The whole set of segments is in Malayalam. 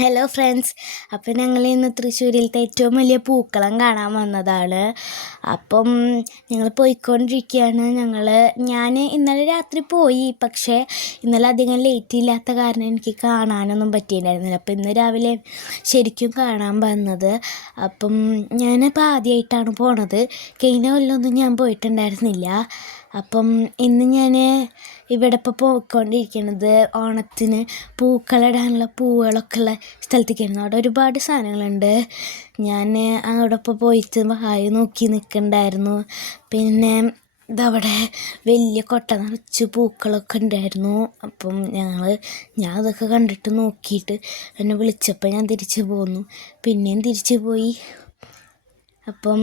ഹലോ ഫ്രണ്ട്സ്, അപ്പോൾ ഞങ്ങൾ ഇന്ന് തൃശ്ശൂരിലത്തെ ഏറ്റവും വലിയ പൂക്കളം കാണാൻ വന്നതാണ്. അപ്പം ഞങ്ങൾ പോയിക്കൊണ്ടിരിക്കുകയാണ്. ഞാൻ ഇന്നലെ രാത്രി പോയി, പക്ഷേ ഇന്നലെ അധികം ലേറ്റ് ഇല്ലാത്ത കാരണം എനിക്ക് കാണാനൊന്നും പറ്റിയിട്ടുണ്ടായിരുന്നില്ല. അപ്പം ഇന്ന് രാവിലെ ശരിക്കും കാണാൻ വന്നത്. അപ്പം ഞാനിപ്പോൾ ആദ്യമായിട്ടാണ് പോണത്. കഴിഞ്ഞ കൊല്ലമൊന്നും ഞാൻ പോയിട്ടുണ്ടായിരുന്നില്ല. അപ്പം ഇന്ന് ഞാൻ ഇവിടെ ഇപ്പോൾ പോയിക്കൊണ്ടിരിക്കുന്നത് ഓണത്തിന് പൂക്കളിടാനുള്ള പൂവുകളൊക്കെ ഉള്ള സ്ഥലത്തേക്കായിരുന്നു. അവിടെ ഒരുപാട് സാധനങ്ങളുണ്ട്. ഞാൻ അവിടെ ഇപ്പോൾ പോയിട്ട് ഹായ് നോക്കി നിൽക്കുന്നുണ്ടായിരുന്നു. പിന്നെ ഇതവിടെ വലിയ കൊട്ട നിറച്ച് പൂക്കളൊക്കെ ഉണ്ടായിരുന്നു. അപ്പം ഞാൻ അതൊക്കെ കണ്ടിട്ട് നോക്കിയിട്ട് എന്നെ വിളിച്ചപ്പോൾ ഞാൻ തിരിച്ചു പോന്നു. പിന്നെയും തിരിച്ചു പോയി. അപ്പം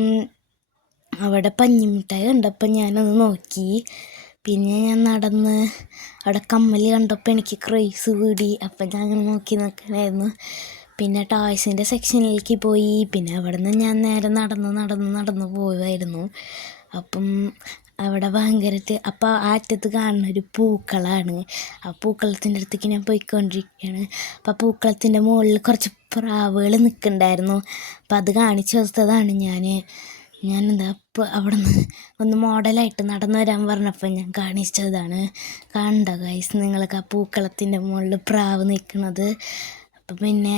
അവിടെ പഞ്ഞിമിഠായി കണ്ടപ്പോൾ ഞാനത് നോക്കി. പിന്നെ ഞാൻ നടന്ന് അവിടെ കമ്മൽ കണ്ടപ്പോൾ എനിക്ക് ക്രേസ് കൂടി. അപ്പം ഞാൻ അങ്ങനെ നോക്കി നിൽക്കണമായിരുന്നു. പിന്നെ ടോയ്സിൻ്റെ സെക്ഷനിലേക്ക് പോയി. പിന്നെ അവിടെ നിന്ന് ഞാൻ നേരെ നടന്ന് പോവുമായിരുന്നു. അപ്പം അവിടെ ഭയങ്കരമായിട്ട് അപ്പോൾ ആ അറ്റത്ത് കാണുന്നൊരു പൂക്കളമാണ്. ആ പൂക്കളത്തിൻ്റെ അടുത്തേക്ക് ഞാൻ പോയിക്കൊണ്ടിരിക്കുകയാണ്. അപ്പോൾ ആ പൂക്കളത്തിൻ്റെ മുകളിൽ കുറച്ച് പ്രാവുകൾ നിൽക്കുന്നുണ്ടായിരുന്നു. അപ്പോൾ അത് കാണിച്ചു കൊടുത്തതാണ് ഞാനെന്താ ഇപ്പോൾ അവിടെ നിന്ന് ഒന്ന് മോഡലായിട്ട് നടന്നു വരാൻ പറഞ്ഞപ്പോൾ ഞാൻ കാണിച്ചതാണ്. കണ്ട ഗൈസ് നിങ്ങൾക്ക് ആ പൂക്കളത്തിൻ്റെ മുകളിൽ പ്രാവ് നിൽക്കുന്നത്. അപ്പം പിന്നെ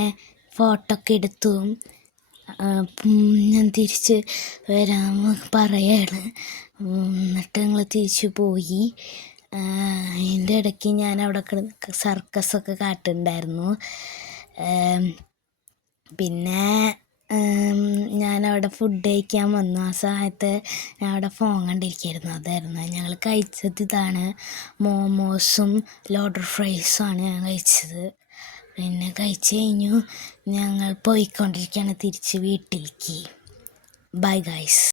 ഫോട്ടോ ഒക്കെ എടുത്തു. ഞാൻ തിരിച്ച് വരാൻ പറയുകയാണ്. എന്നിട്ട് ഞങ്ങൾ തിരിച്ചു പോയി. അതിൻ്റെ ഇടയ്ക്ക് ഞാൻ അവിടെ കിടന്ന് സർക്കസൊക്കെ കാട്ടുന്നുണ്ടായിരുന്നു. പിന്നെ ഞാനവിടെ ഫുഡ് കഴിക്കാൻ വന്നു. ആ സമയത്ത് ഞാൻ അവിടെ ഫോൺ കണ്ടിരിക്കുകയായിരുന്നു. അതായിരുന്നു ഞങ്ങൾ കഴിച്ചത്. ഇതാണ് മോമോസും ലോഡർ ഫ്രൈസുമാണ് ഞാൻ കഴിച്ചത്. പിന്നെ കഴിച്ച് കഴിഞ്ഞു. ഞങ്ങൾ പോയിക്കൊണ്ടിരിക്കുകയാണ് തിരിച്ച് വീട്ടിലേക്ക്. Bye guys.